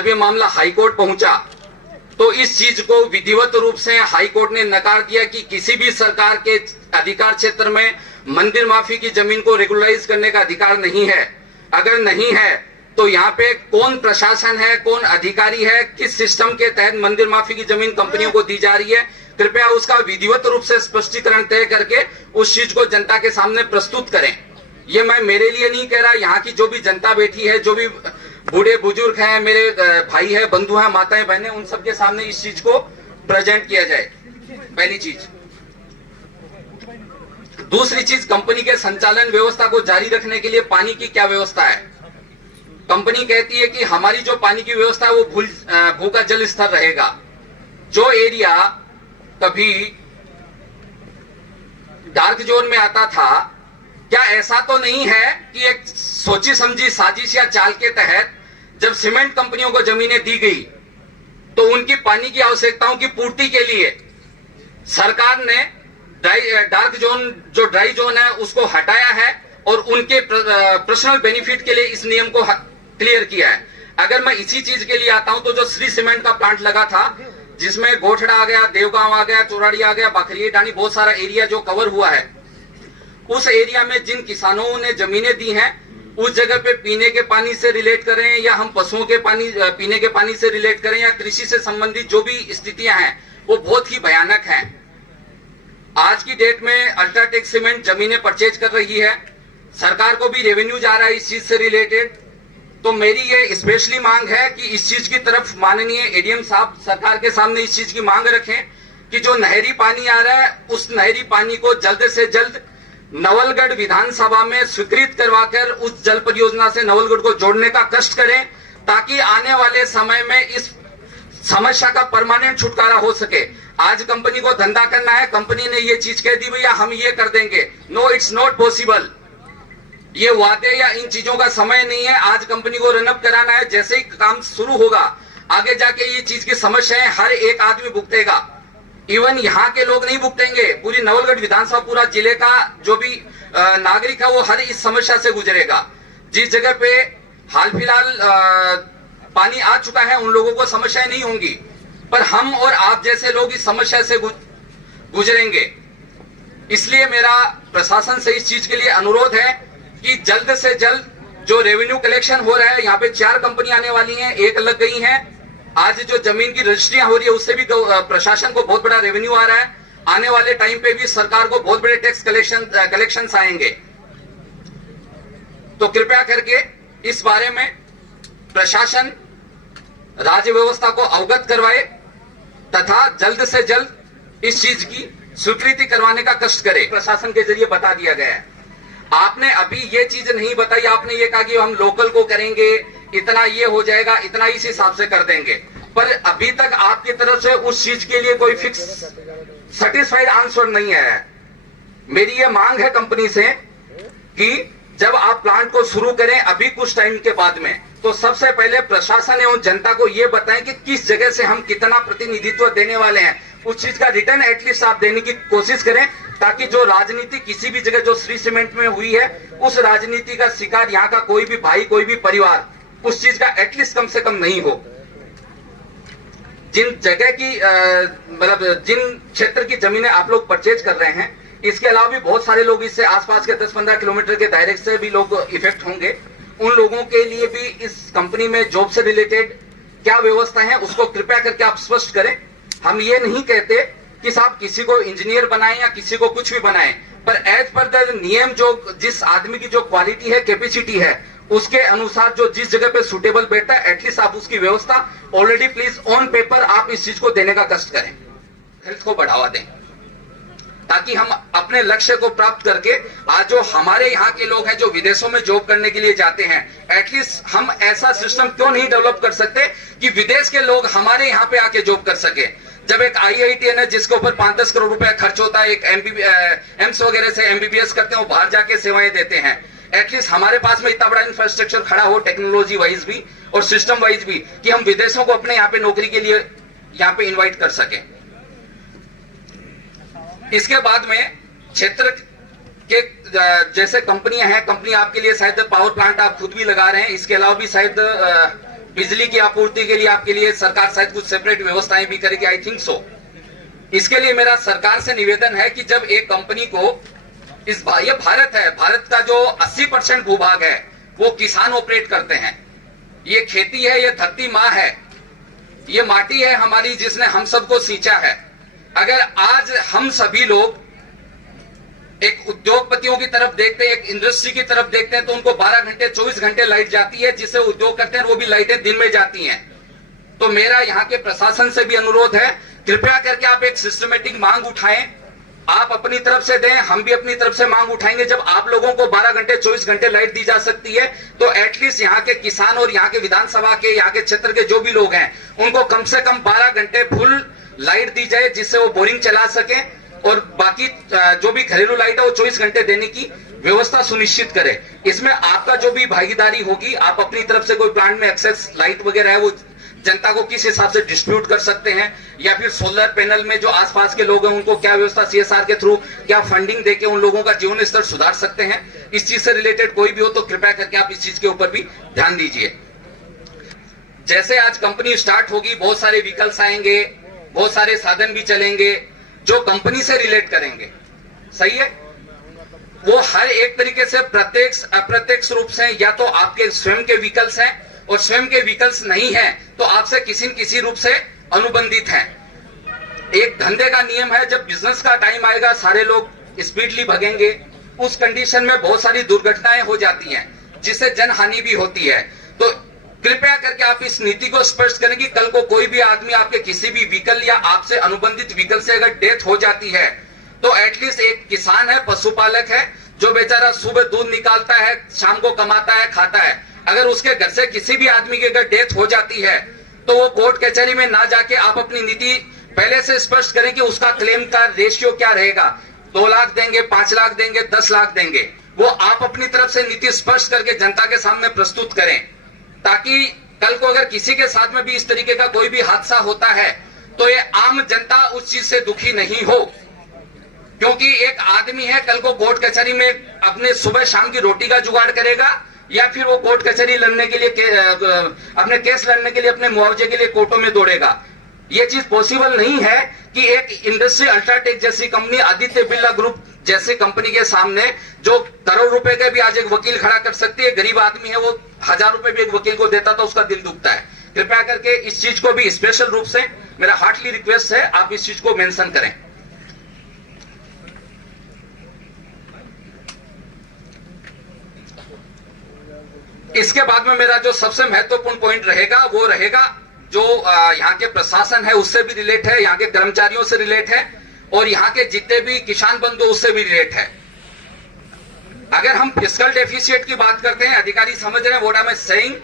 जब ये मामला हाई कोर्ट पहुंचा तो इस चीज को विधिवत रूप से हाई कोर्ट ने नकार दिया कि किसी भी सरकार के अधिकार क्षेत्र में मंदिर माफी की जमीन को रेगुलराइज करने का अधिकार नहीं है। अगर नहीं है तो यहाँ पे कौन प्रशासन है, कौन अधिकारी है, किस सिस्टम के तहत मंदिर माफी की जमीन कंपनियों को दी जा रही है, कृपया उसका विधिवत रूप से स्पष्टीकरण तय करके उस चीज को जनता के सामने प्रस्तुत करें। ये मैं मेरे लिए नहीं कह रहा, यहाँ की जो भी जनता बैठी है, जो भी बूढ़े बुजुर्ग हैं, मेरे भाई है, बंधु हैं, माताएं बहनें, उन सबके सामने इस चीज को प्रेजेंट किया जाए। पहली चीज। दूसरी चीज, कंपनी के संचालन व्यवस्था को जारी रखने के लिए पानी की क्या व्यवस्था है। कंपनी कहती है कि हमारी जो पानी की व्यवस्था है वो भू का जल स्तर रहेगा। जो एरिया कभी डार्क जोन में आता था, क्या ऐसा तो नहीं है कि एक सोची समझी साजिश या चाल के तहत जब सीमेंट कंपनियों को जमीनें दी गई तो उनकी पानी की आवश्यकताओं की पूर्ति के लिए सरकार ने डार्क जोन, जो ड्राई जोन है, उसको हटाया है और उनके पर्सनल बेनिफिट के लिए इस नियम को क्लियर किया है। अगर मैं इसी चीज के लिए आता हूं तो जो श्री सीमेंट का प्लांट लगा था, जिसमें गोठड़ा आ गया, देवगांव आ गया, चोराड़ी आ गया, बखरी डानी, बहुत सारा एरिया जो कवर हुआ है, उस एरिया में जिन किसानों ने जमीनें दी हैं उस जगह पे पीने के पानी से रिलेट करें या हम पशुओं के पीने के पानी से रिलेट करें या कृषि से संबंधित जो भी स्थितियां हैं वो बहुत ही भयानक हैं। आज की डेट में अल्ट्राटेक सीमेंट जमीनें परचेज कर रही है, सरकार को भी रेवेन्यू जा रहा है इस चीज से रिलेटेड। तो मेरी ये स्पेशली मांग है कि इस चीज की तरफ माननीय एडीएम साहब सरकार के सामने इस चीज की मांग रखें कि जो नहरी पानी आ रहा है उस नहरी पानी को जल्द से जल्द नवलगढ़ विधानसभा में स्वीकृत करवाकर उस जल परियोजना से नवलगढ़ को जोड़ने का कष्ट करें, ताकि आने वाले समय में इस समस्या का परमानेंट छुटकारा हो सके। आज कंपनी को धंधा करना है, कंपनी ने ये चीज कह दी भैया हम ये कर देंगे, नो इट्स नॉट पॉसिबल। ये वादे या इन चीजों का समय नहीं है। आज कंपनी को रनअप कराना है, जैसे ही काम शुरू होगा आगे जाके ये चीज की समस्याएं हर एक आदमी भुगतेगा। इवन यहाँ के लोग नहीं भुगतेंगे, पूरी नवलगढ़ विधानसभा, पूरा जिले का जो भी नागरिक है वो हर इस समस्या से गुजरेगा। जिस जगह पे हाल फिलहाल पानी आ चुका है उन लोगों को समस्याएं नहीं होंगी, पर हम और आप जैसे लोग इस समस्या से गुजरेंगे। इसलिए मेरा प्रशासन से इस चीज के लिए अनुरोध है कि जल्द से जल्द जो रेवेन्यू कलेक्शन हो रहा है, यहाँ पे 4 कंपनी आने वाली हैं, 1 लग गई हैं। आज जो जमीन की रजिस्ट्रियां हो रही है उससे भी प्रशासन को बहुत बड़ा रेवेन्यू आ रहा है। आने वाले टाइम पे भी सरकार को बहुत बड़े टैक्स कलेक्शन आएंगे। तो कृपया करके इस बारे में प्रशासन राज्य व्यवस्था को अवगत करवाए तथा जल्द से जल्द इस चीज की स्वीकृति करवाने का कष्ट करे। प्रशासन के जरिए बता दिया गया है। आपने अभी ये चीज नहीं बताई, आपने ये कहा कि हम लोकल को करेंगे, इतना ये हो जाएगा, इतना इस हिसाब से कर देंगे, पर अभी तक आपकी तरफ से उस चीज के लिए कोई फिक्स सेटिस्फाइड आंसर नहीं है। मेरी ये मांग है कंपनी से कि जब आप प्लांट को शुरू करें अभी कुछ टाइम के बाद में, तो सबसे पहले प्रशासन एवं जनता को ये बताएं कि किस जगह से हम कितना प्रतिनिधित्व देने वाले हैं। उस चीज का रिटर्न एटलीस्ट आप देने की कोशिश करें, ताकि जो राजनीति किसी भी जगह जो श्री सीमेंट में हुई है उस राजनीति का शिकार यहाँ का कोई भी भाई, कोई भी परिवार उस चीज का एटलीस्ट कम से कम नहीं हो। जिन जगह की मतलब जिन क्षेत्र की जमीनें आप लोग परचेज कर रहे हैं, इसके अलावा भी बहुत सारे लोग इससे आसपास के 10-15 किलोमीटर के दायरे से भी लोग इफेक्ट होंगे। उन लोगों के लिए भी इस कंपनी में जॉब से रिलेटेड क्या व्यवस्था है उसको कृपया करके आप स्पष्ट करें। हम ये नहीं कहते कि साहब किसी को इंजीनियर बनाएं या किसी को कुछ भी बनाएं, पर एज पर द नियम जो जिस आदमी की जो क्वालिटी है, कैपेसिटी है, उसके अनुसार जो जिस जगह पे सुटेबल बैठता है एटलीस्ट आप उसकी व्यवस्था ऑलरेडी प्लीज ऑन पेपर आप इस चीज को देने का कष्ट करें। हेल्थ को बढ़ावा दें ताकि हम अपने लक्ष्य को प्राप्त करके आज जो हमारे यहाँ के लोग हैं जो विदेशों में जॉब करने के लिए जाते हैं, एटलीस्ट हम ऐसा सिस्टम क्यों नहीं डेवलप कर सकते कि विदेश के लोग हमारे यहाँ पे आके जॉब कर सके। जब एक IITN है जिसके ऊपर 5-10 करोड़ रुपए खर्च होता है, एक एम्स वगैरह से MBBS करते हैं, वो बाहर जाके सेवाएं देते हैं। एटलीस्ट हमारे पास में इतना बड़ा इंफ्रास्ट्रक्चर खड़ा हो टेक्नोलॉजी वाइज भी और सिस्टम वाइज भी कि हम विदेशों को अपने यहाँ पे नौकरी के लिए यहाँ पे इन्वाइट कर सके। इसके बाद में क्षेत्र के जैसे कंपनियां हैं, कंपनी आपके लिए शायद पावर प्लांट आप खुद भी लगा रहे हैं, इसके अलावा भी शायद बिजली की आपूर्ति के लिए आपके लिए सरकार शायद कुछ सेपरेट व्यवस्थाएं भी करेगी, आई थिंक सो। इसके लिए मेरा सरकार से निवेदन है कि जब एक कंपनी को ये भारत है, भारत का जो 80% भूभाग है वो किसान ऑपरेट करते हैं। ये खेती है, ये धरती माँ है, ये माटी है हमारी जिसने हम सबको सींचा है। अगर आज हम सभी लोग एक उद्योगपतियों की तरफ देखते हैं, एक इंडस्ट्री की तरफ देखते हैं, तो उनको 12 घंटे 24 घंटे लाइट जाती है, जिससे उद्योग करते हैं वो भी लाइटें दिन में जाती हैं। तो मेरा यहाँ के प्रशासन से भी अनुरोध है, कृपया करके आप एक सिस्टमेटिक मांग उठाएं, आप अपनी तरफ से दें, हम भी अपनी तरफ से मांग उठाएंगे। जब आप लोगों को 12 घंटे 24 घंटे लाइट दी जा सकती है तो एटलीस्ट यहाँ के किसान और यहाँ के विधानसभा के, यहाँ के क्षेत्र के जो भी लोग हैं, उनको कम से कम 12 घंटे फुल लाइट दी जाए, जिससे वो बोरिंग चला सके और बाकी जो भी घरेलू लाइट है वो 24 घंटे देने की व्यवस्था सुनिश्चित करे। इसमें आपका जो भी भागीदारी होगी, आप अपनी तरफ से कोई प्लांट में एक्सेस लाइट वगैरह है वो जनता को किस हिसाब से डिस्ट्रीब्यूट कर सकते हैं, या फिर सोलर पैनल में जो आसपास के लोग हैं उनको क्या व्यवस्था CSR के थ्रू क्या फंडिंग देके उन लोगों का जीवन स्तर सुधार सकते हैं। इस चीज से रिलेटेड कोई भी हो तो कृपया करके आप इस चीज के ऊपर भी ध्यान दीजिए। जैसे आज कंपनी स्टार्ट होगी, बहुत सारे व्हीकल्स आएंगे, बहुत सारे साधन भी चलेंगे जो कंपनी से रिलेट करेंगे, सही है। वो हर एक तरीके से प्रत्यक्ष अप्रत्यक्ष रूप से या तो आपके स्वयं के व्हीकल्स हैं, और स्वयं के व्हीकल्स नहीं है तो आपसे किसी न किसी रूप से अनुबंधित हैं। एक धंधे का नियम है, जब बिजनेस का टाइम आएगा सारे लोग स्पीडली भगेंगे, उस कंडीशन में बहुत सारी दुर्घटनाएं हो जाती हैं जिससे जन हानि भी होती है। तो कृपया करके आप इस नीति को स्पष्ट करें कि कल को कोई भी आदमी आपके किसी भी व्हीकल या आपसे अनुबंधित व्हीकल से अगर डेथ हो जाती है तो एटलीस्ट एक किसान है, पशुपालक है, जो बेचारा सुबह दूध निकालता है, शाम को कमाता है, खाता है, अगर उसके घर से किसी भी आदमी की अगर डेथ हो जाती है तो वो कोर्ट कचहरी में ना जाके आप अपनी नीति पहले से स्पष्ट करें कि उसका क्लेम का रेशियो क्या रहेगा, 2 लाख देंगे, 5 लाख देंगे, 10 लाख देंगे, वो आप अपनी तरफ से नीति स्पष्ट करके जनता के सामने प्रस्तुत करें, ताकि कल को अगर किसी के साथ में भी इस तरीके का कोई भी हादसा होता है तो ये आम जनता उस चीज से दुखी नहीं हो। क्योंकि एक आदमी है, कल को कोर्ट कचहरी में अपने सुबह शाम की रोटी का जुगाड़ करेगा, या फिर वो कोर्ट कचहरी लड़ने के लिए अपने केस लड़ने के लिए, अपने मुआवजे के लिए कोर्टों में दौड़ेगा। ये चीज पॉसिबल नहीं है कि एक इंडस्ट्री अल्ट्राटेक जैसी कंपनी, आदित्य बिरला ग्रुप जैसी कंपनी के सामने जो करोड़ रुपए का भी आज एक वकील खड़ा कर सकती है, गरीब आदमी है वो 1000 रुपए भी एक वकील को देता तो उसका दिल दुखता है। कृपया करके इस चीज को भी स्पेशल रूप से मेरा हार्टली रिक्वेस्ट है, आप इस चीज को मेंशन करें। इसके बाद में मेरा जो सबसे महत्वपूर्ण पॉइंट रहेगा वो रहेगा जो यहाँ के प्रशासन है उससे भी रिलेट है, यहाँ के कर्मचारियों से रिलेट है, और यहाँ के जितने भी किसान बंधु उससे भी रिलेट है। अगर हम फिस्कल डेफिसिट की बात करते हैं, अधिकारी समझ रहे हैं what I am saying,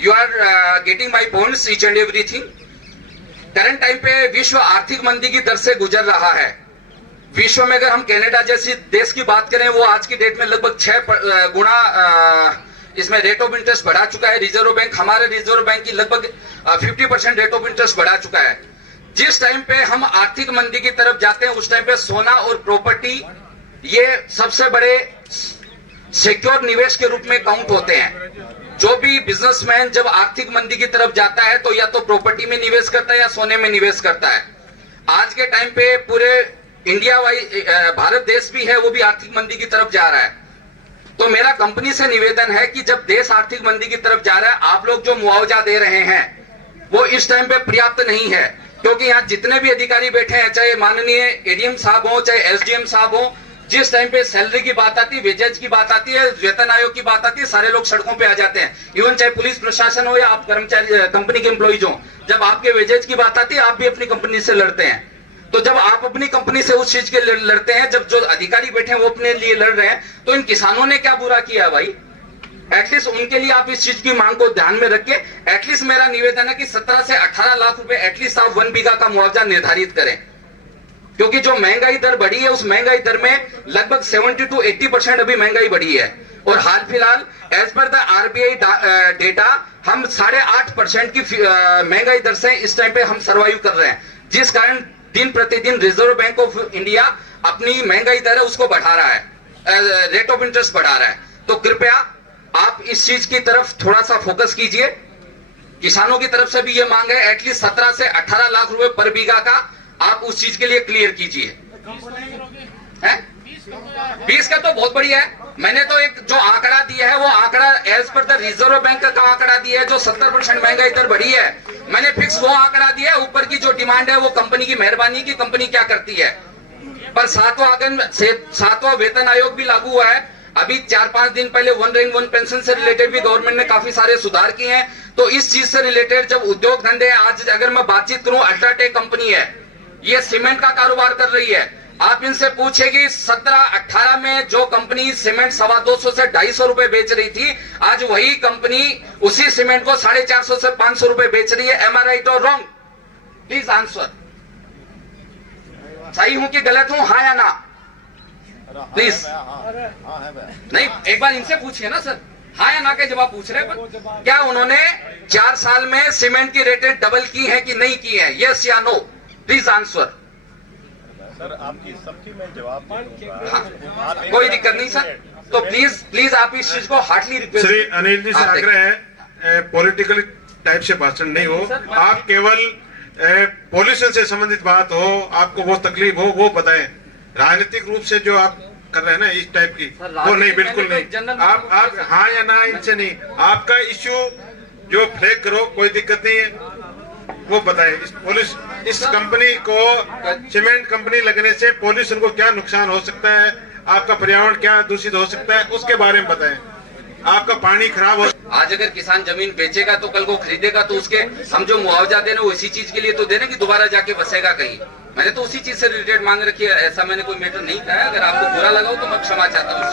you are getting my points each and everything. Current time पे विश्व आर्थिक मंदी की दर से गुजर रहा है। विश्व में अगर हम कनाडा जैसी देश की बात करें, वो आज की डेट में लगभग 6 गुना इसमें रेट ऑफ इंटरेस्ट बढ़ा चुका है। रिजर्व बैंक, हमारे रिजर्व बैंक की लगभग 50% रेट ऑफ इंटरेस्ट बढ़ा चुका है। जिस टाइम पे हम आर्थिक मंदी की तरफ जाते हैं उस टाइम पे सोना और प्रॉपर्टी ये सबसे बड़े सिक्योर निवेश के रूप में काउंट होते हैं। जो भी बिजनेसमैन जब आर्थिक मंदी की तरफ जाता है तो या तो प्रॉपर्टी में निवेश करता है या सोने में निवेश करता है। आज के टाइम पे पूरे इंडिया वाइज भारत देश भी है, वो भी आर्थिक मंदी की तरफ जा रहा है। तो मेरा कंपनी से निवेदन है कि जब देश आर्थिक मंदी की तरफ जा रहा है, आप लोग जो मुआवजा दे रहे हैं वो इस टाइम पे पर्याप्त नहीं है। क्योंकि यहाँ जितने भी अधिकारी बैठे हैं, चाहे माननीय एडीएम साहब हो, चाहे एसडीएम साहब हो, जिस टाइम पे सैलरी की बात आती है, वेजेज की बात आती है, वेतन आयोग की बात आती है, सारे लोग सड़कों पे आ जाते हैं। इवन चाहे पुलिस प्रशासन हो या आप कर्मचारी कंपनी के एम्प्लॉइज हो, जब आपके वेजेज की बात आती है आप भी अपनी कंपनी से लड़ते हैं। तो जब आप अपनी कंपनी से उस चीज के लड़ते हैं, जब जो अधिकारी बैठे हैं वो अपने लिए लड़ रहे हैं, तो इन किसानों ने क्या बुरा किया भाई? एटलीस्ट उनके लिए आप इस चीज की मांग को ध्यान में रख के एटलीस्ट मेरा निवेदन है कि 17 से 18 लाख रुपए एटलीस्ट आप 1 बीघा का मुआवजा निर्धारित करें। क्योंकि जो महंगाई दर बढ़ी है उस महंगाई दर में लगभग 70 to 80% अभी महंगाई बढ़ी है। और हाल फिलहाल as per the RBI data हम 8.5% की महंगाई दर से इस टाइम पे हम सर्वाइव कर रहे हैं, जिस कारण दिन प्रतिदिन रिजर्व बैंक ऑफ इंडिया अपनी महंगाई दर है उसको बढ़ा रहा है, रेट ऑफ इंटरेस्ट बढ़ा रहा है। तो कृपया आप इस चीज की तरफ थोड़ा सा फोकस कीजिए। किसानों की तरफ से भी ये मांग है एटलीस्ट 17 से 18 लाख रुपए पर बीघा का आप उस चीज के लिए क्लियर कीजिए। है 20 का तो बहुत बढ़िया है। मैंने तो एक जो आंकड़ा दिया है वो आंकड़ा as per the reserve bank का आंकड़ा दिया है जो 70% महंगाई इधर बढ़ी है। मैंने फिक्स वो आंकड़ा दिया है, ऊपर की जो डिमांड है वो कंपनी की मेहरबानी की कंपनी क्या करती है। पर सातवां वेतन आयोग भी लागू हुआ है। अभी 4-5 दिन पहले वन रैंक वन पेंशन से रिलेटेड भी गवर्नमेंट ने काफी सारे सुधार किए हैं। तो इस चीज से रिलेटेड जब उद्योग धंधे, आज अगर मैं बातचीत करूं, अल्ट्राटेक कंपनी है, ये सीमेंट का कारोबार कर रही है। आप इनसे पूछे कि 17-18 में जो कंपनी सीमेंट 250 से 250 रुपए बेच रही थी, आज वही कंपनी उसी सीमेंट को 450 से 500 रुपए बेच रही है। एम आई राइट और रॉन्ग? Please answer. सही हूं कि गलत हूं, हाँ या ना? प्लीज। नहीं, एक बार इनसे पूछिए ना सर, हाँ या ना के जवाब पूछ रहे हैं। क्या उन्होंने 4 साल में सीमेंट की रेटें डबल की है कि नहीं की है? यस या नो? Please answer. सर आपकी सबकी मैं जवाब दूंगा। हाँ, कोई दिक्कत नहीं सर। तो प्लीज आप इस चीज को हार्टली रिक्वेस्ट। श्री अनिल जी से आग्रह है, पॉलिटिकल टाइप से भाषण नहीं हो। आप केवल पॉल्यूशन से संबंधित बात हो, आपको वो तकलीफ हो वो बताएं। राजनीतिक रूप से जो आप कर रहे हैं ना इस टाइप की, वो नहीं, बिल्कुल नहीं। आप हाँ या ना इनसे नहीं, आपका इश्यू जो फ्लैग करो कोई दिक्कत नहीं है, वो बताएं। इस कंपनी को, सीमेंट कंपनी लगने से पॉल्यूशन को क्या नुकसान हो सकता है, आपका पर्यावरण क्या दूषित हो सकता है, उसके बारे में बताएं। आपका पानी खराब हो। आज अगर किसान जमीन बेचेगा तो कल को खरीदेगा तो उसके हम जो मुआवजा देना वो इसी चीज के लिए तो देना कि दोबारा जाके बसेगा कहीं। मैंने तो उसी चीज से रिलेटेड मांग रखी है, ऐसा मैंने कोई मैटर नहीं कहा है। अगर आपको बुरा लगा हो तो मैं क्षमा चाहता हूँ।